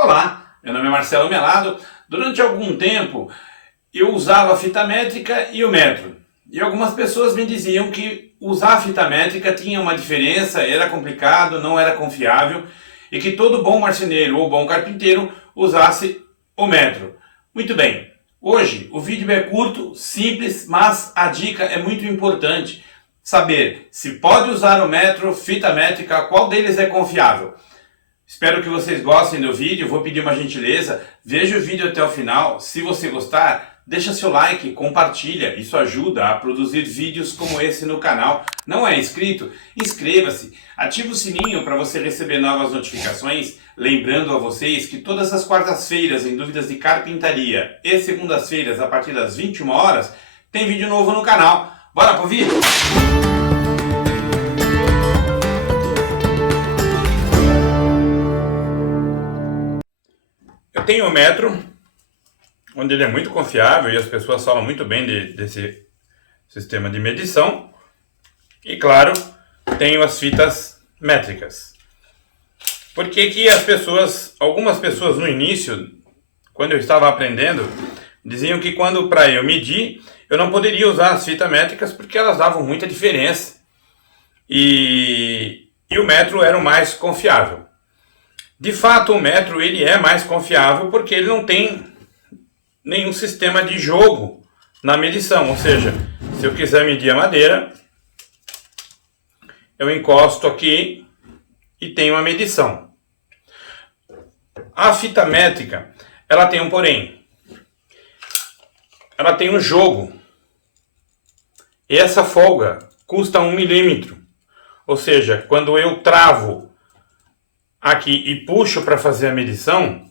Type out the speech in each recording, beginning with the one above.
Olá, meu nome é Marcelo Melado. Durante algum tempo eu usava a fita métrica e o metro. E algumas pessoas me diziam que usar a fita métrica tinha uma diferença, era complicado, não era confiável e que todo bom marceneiro ou bom carpinteiro usasse o metro. Muito bem, hoje o vídeo é curto, simples, mas a dica é muito importante. Saber se pode usar o metro, fita métrica, qual deles é confiável. Espero que vocês gostem do vídeo, vou pedir uma gentileza, veja o vídeo até o final, se você gostar, deixa seu like, compartilha, isso ajuda a produzir vídeos como esse no canal. Não é inscrito? Inscreva-se, ative o sininho para você receber novas notificações, lembrando a vocês que todas as quartas-feiras em Dúvidas de Carpintaria e segundas-feiras a partir das 21 horas, tem vídeo novo no canal. Bora pro vídeo? Eu tenho o metro, onde ele é muito confiável e as pessoas falam muito bem desse sistema de medição. E claro, tenho as fitas métricas. Por que que algumas pessoas no início, quando eu estava aprendendo, diziam que para eu medir, eu não poderia usar as fitas métricas porque elas davam muita diferença. E o metro era o mais confiável. De fato, o metro ele é mais confiável porque ele não tem nenhum sistema de jogo na medição. Ou seja, se eu quiser medir a madeira, eu encosto aqui e tenho a medição. A fita métrica, ela tem um porém. Ela tem um jogo. E essa folga custa 1 milímetro. Ou seja, quando eu travo aqui e puxo para fazer a medição,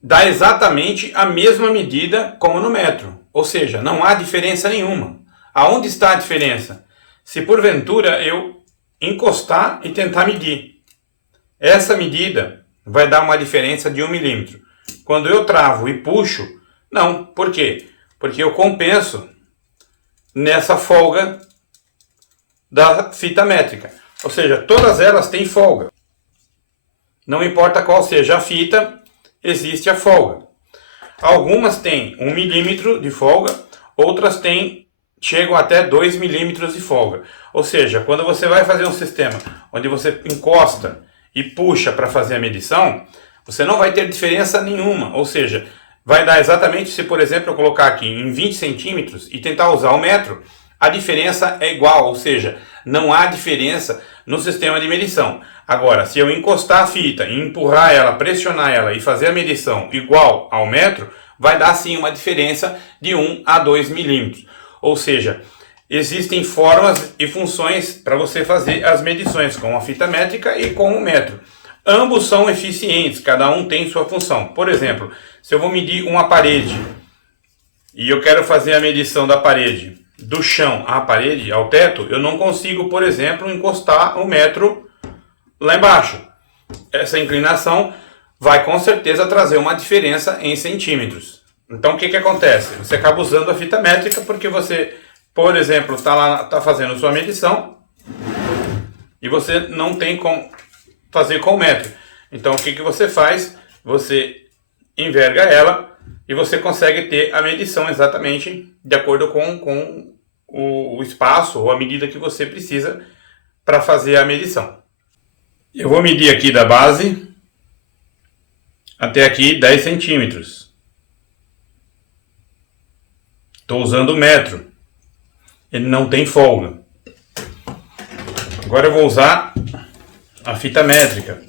dá exatamente a mesma medida como no metro. Ou seja, não há diferença nenhuma. Aonde está a diferença? Se porventura eu encostar e tentar medir. Essa medida vai dar uma diferença de 1 milímetro. Quando eu travo e puxo, não. Por quê? Porque eu compenso nessa folga da fita métrica. Ou seja, todas elas têm folga. Não importa qual seja a fita, existe a folga. Algumas têm 1 milímetro de folga, outras chegam até 2 milímetros de folga. Ou seja, quando você vai fazer um sistema onde você encosta e puxa para fazer a medição, você não vai ter diferença nenhuma. Ou seja, vai dar exatamente, se por exemplo eu colocar aqui em 20 centímetros e tentar usar o metro, a diferença é igual, ou seja, não há diferença no sistema de medição. Agora, se eu encostar a fita e empurrar ela, pressionar ela e fazer a medição igual ao metro, vai dar sim uma diferença de 1 a 2 milímetros. Ou seja, existem formas e funções para você fazer as medições com a fita métrica e com o metro. Ambos são eficientes, cada um tem sua função. Por exemplo, se eu vou medir uma parede e eu quero fazer a medição da parede, do chão à parede, ao teto, eu não consigo, por exemplo, encostar o metro lá embaixo. Essa inclinação vai com certeza trazer uma diferença em centímetros. Então o que que acontece? Você acaba usando a fita métrica porque você, por exemplo, está fazendo sua medição e você não tem como fazer com o metro. Então o que que você faz? Você enverga ela e você consegue ter a medição exatamente de acordo com o espaço ou a medida que você precisa para fazer a medição. Eu vou medir aqui da base até aqui 10 centímetros. Estou usando o metro. Ele não tem folga. Agora eu vou usar a fita métrica.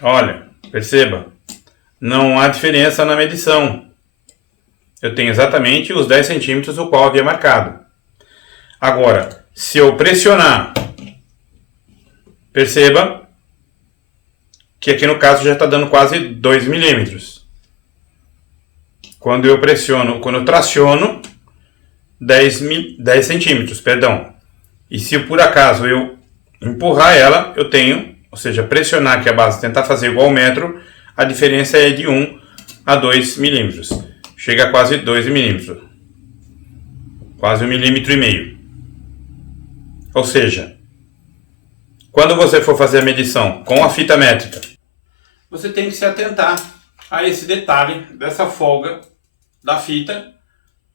Olha, perceba. Não há diferença na medição. Eu tenho exatamente os 10 centímetros o qual havia marcado. Agora, se eu pressionar, perceba que aqui no caso já está dando quase 2 milímetros. Quando eu traciono, 10 centímetros, perdão. E se por acaso eu empurrar ela, eu tenho, ou seja, pressionar aqui a base, tentar fazer igual ao metro, a diferença é de 1 a 2 milímetros. Chega a quase 2 milímetros. Quase 1,5 milímetro. Ou seja, quando você for fazer a medição com a fita métrica, você tem que se atentar a esse detalhe dessa folga da fita,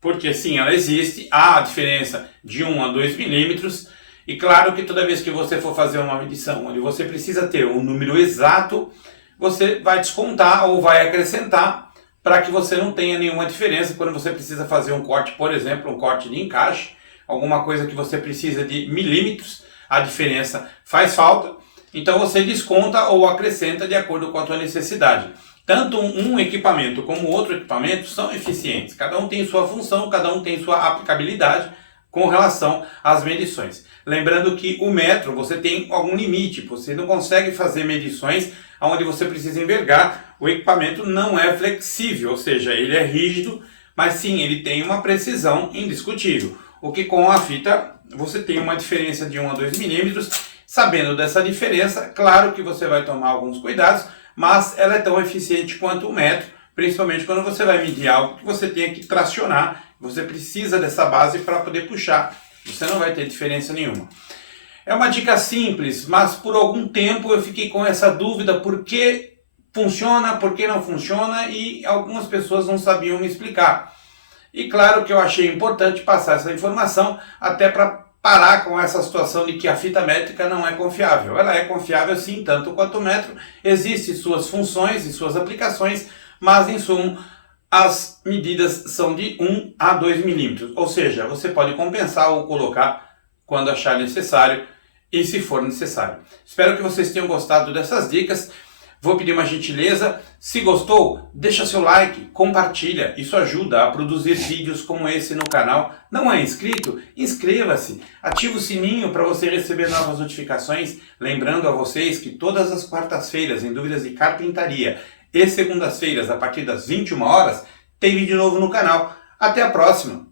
porque sim, ela existe, há a diferença de 1 a 2 milímetros, e claro que toda vez que você for fazer uma medição onde você precisa ter um número exato, você vai descontar ou vai acrescentar para que você não tenha nenhuma diferença quando você precisa fazer um corte, por exemplo, um corte de encaixe, alguma coisa que você precisa de milímetros, a diferença faz falta, então você desconta ou acrescenta de acordo com a tua necessidade. Tanto um equipamento como outro equipamento são eficientes, cada um tem sua função, cada um tem sua aplicabilidade com relação às medições. Lembrando que o metro você tem algum limite, você não consegue fazer medições onde você precisa envergar, o equipamento não é flexível, ou seja, ele é rígido, mas sim, ele tem uma precisão indiscutível. O que com a fita você tem uma diferença de 1 a 2 milímetros, sabendo dessa diferença, claro que você vai tomar alguns cuidados, mas ela é tão eficiente quanto o metro, principalmente quando você vai medir algo que você tenha que tracionar, você precisa dessa base para poder puxar, você não vai ter diferença nenhuma. É uma dica simples, mas por algum tempo eu fiquei com essa dúvida, por que funciona, por que não funciona, e algumas pessoas não sabiam me explicar. E claro que eu achei importante passar essa informação, até para parar com essa situação de que a fita métrica não é confiável. Ela é confiável sim, tanto quanto o metro, existem suas funções e suas aplicações, mas em suma as medidas são de 1 a 2 milímetros, ou seja, você pode compensar ou colocar quando achar necessário e se for necessário. Espero que vocês tenham gostado dessas dicas. Vou pedir uma gentileza, se gostou, deixa seu like, compartilha, isso ajuda a produzir vídeos como esse no canal. Não é inscrito? Inscreva-se, ativa o sininho para você receber novas notificações. Lembrando a vocês que todas as quartas-feiras, em Dúvidas de Carpintaria, e segundas-feiras, a partir das 21 horas, tem vídeo novo no canal. Até a próxima!